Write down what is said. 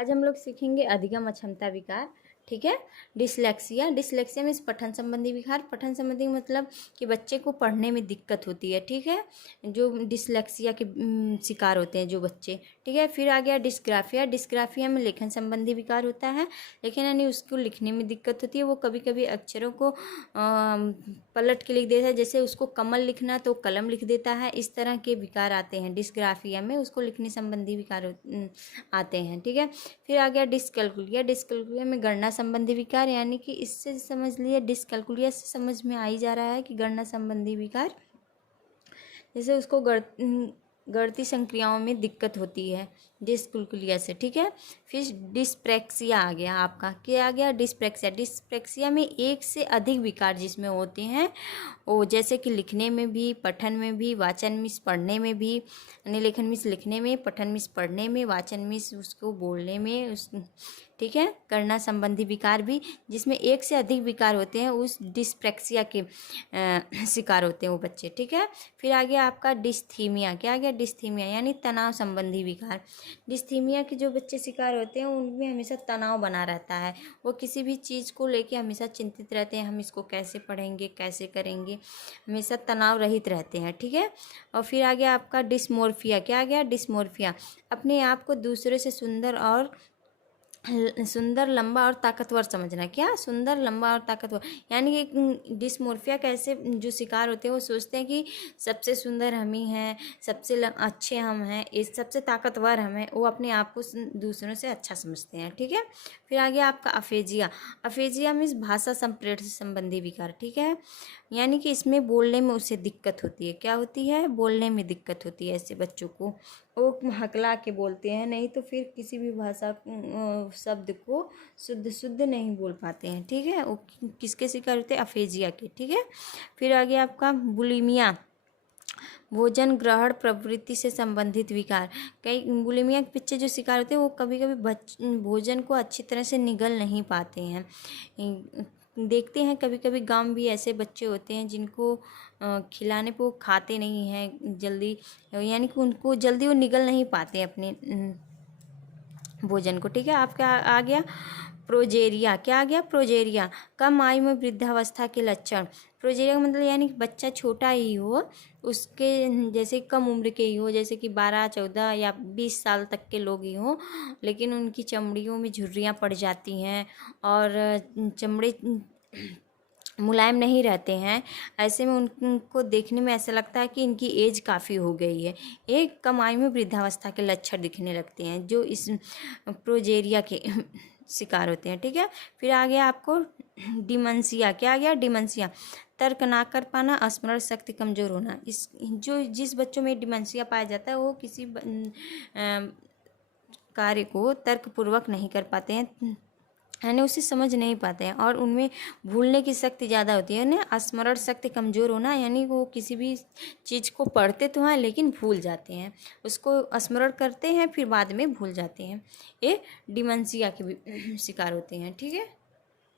आज हम लोग सीखेंगे अधिगम अक्षमता विकार। ठीक है। डिसलेक्सिया, डिसलेक्सिया मीन्स पठन संबंधी विकार। पठन संबंधी मतलब कि बच्चे को पढ़ने में दिक्कत होती है। ठीक है, जो डिसलेक्सिया के शिकार होते हैं जो बच्चे। ठीक है, फिर आ गया डिस्ग्राफिया। डिस्ग्राफिया में लेखन संबंधी विकार होता है। लेखन यानी उसको लिखने में दिक्कत होती है, वो कभी कभी अक्षरों को पलट के लिख देता है। जैसे उसको कमल लिखना तो कलम लिख देता है। इस तरह के विकार आते हैं डिस्ग्राफिया में, उसको लिखने संबंधी विकार आते हैं। ठीक है, फिर आ गया डिसकैलकुलिया। डिसकैलकुलिया में गणना संबंधी विकार, यानी कि इससे समझ लिए डिसकैलकुलिया से समझ में आ ही जा रहा है कि गणना संबंधी विकार, जैसे उसको गणती संक्रियाओं में दिक्कत होती है डिसकैलकुलिया से। ठीक है, फिर डिस्प्रैक्सिया आ गया आपका। क्या आ गया? डिस्प्रैक्सिया। डिस्प्रैक्सिया में एक से अधिक विकार जिसमें होते हैं वो, जैसे कि लिखने में भी, पठन में भी, वाचन मीन्स पढ़ने में भी, यानी लेखन मीन्स लिखने में, पठन मीन्स पढ़ने में, वाचन मीन्स उसको बोलने में। ठीक है, गणना संबंधी विकार भी जिसमें एक से अधिक विकार होते हैं उस डिस्प्रैक्सिया के शिकार होते हैं वो बच्चे। ठीक है, फिर आ गया आपका डिस्थीमिया। क्या आ गया? डिस्थीमिया यानी तनाव संबंधी विकार। डिस्थीमिया के जो बच्चे शिकार होते हैं उनमें हमेशा तनाव बना रहता है। वो किसी भी चीज़ को लेके हमेशा चिंतित रहते हैं, हम इसको कैसे पढ़ेंगे, कैसे करेंगे, हमेशा तनाव रहित रहते हैं। ठीक है, और फिर आ गया आपका डिस्मोर्फिया। क्या आ गया? डिस्मोर्फिया अपने आप को दूसरे से सुंदर, लंबा और ताकतवर समझना। क्या? सुंदर, लंबा और ताकतवर, यानी कि डिस्मोर्फिया कैसे जो शिकार होते हैं वो सोचते हैं कि सबसे सुंदर हम ही हैं, सबसे अच्छे हम हैं, इस सबसे ताकतवर हम हैं। वो अपने आप को दूसरों से अच्छा समझते हैं। ठीक है, फिर आ गया आपका अफेजिया। अफेजिया मीन्स भाषा संप्रेषण संबंधी विकार। ठीक है, यानी कि इसमें बोलने में उसे दिक्कत होती है। क्या होती है? बोलने में दिक्कत होती है। ऐसे बच्चों को वो हकला के बोलते हैं, नहीं तो फिर किसी भी भाषा शब्द को शुद्ध नहीं बोल पाते हैं। ठीक है, वो किसके शिकार होते हैं? अफेजिया के। ठीक है, फिर आ गया आपका बुलिमिया। भोजन ग्रहण प्रवृत्ति से संबंधित विकार। कई बुलिमिया के बच्चे जो शिकार होते हैं वो कभी कभी भोजन को अच्छी तरह से निगल नहीं पाते हैं। देखते हैं कभी कभी गांव में भी ऐसे बच्चे होते हैं जिनको खिलाने पे वो खाते नहीं हैं जल्दी, यानी कि उनको जल्दी वो निगल नहीं पाते अपने भोजन को। ठीक है, आपका आ गया प्रोजेरिया। क्या आ गया? प्रोजेरिया कम आयु में वृद्धावस्था के लक्षण। प्रोजेरिया का मतलब यानी कि बच्चा छोटा ही हो, उसके जैसे कम उम्र के ही हो, जैसे कि 12, 14 या 20 साल तक के लोग ही हों, लेकिन उनकी चमड़ियों में झुर्रियाँ पड़ जाती हैं और चमड़े मुलायम नहीं रहते हैं। ऐसे में उनको देखने में ऐसा लगता है कि इनकी एज काफ़ी हो गई है। एक कम आयु में वृद्धावस्था के लक्षण दिखने लगते हैं जो इस प्रोजेरिया के शिकार होते हैं। ठीक है, फिर आ गया आपको डिमेंशिया। क्या आ गया? डिमेंशिया तर्क ना कर पाना, स्मरण शक्ति कमज़ोर होना। जिस बच्चों में डिमेंशिया पाया जाता है वो किसी कार्य को तर्कपूर्वक नहीं कर पाते हैं, यानी उसे समझ नहीं पाते हैं, और उनमें भूलने की शक्ति ज़्यादा होती है। ना स्मरण शक्ति कमज़ोर होना, यानी वो किसी भी चीज़ को पढ़ते तो हैं लेकिन भूल जाते हैं, उसको स्मरण करते हैं फिर बाद में भूल जाते हैं। ये डिमेंशिया के भी शिकार होते हैं। ठीक है।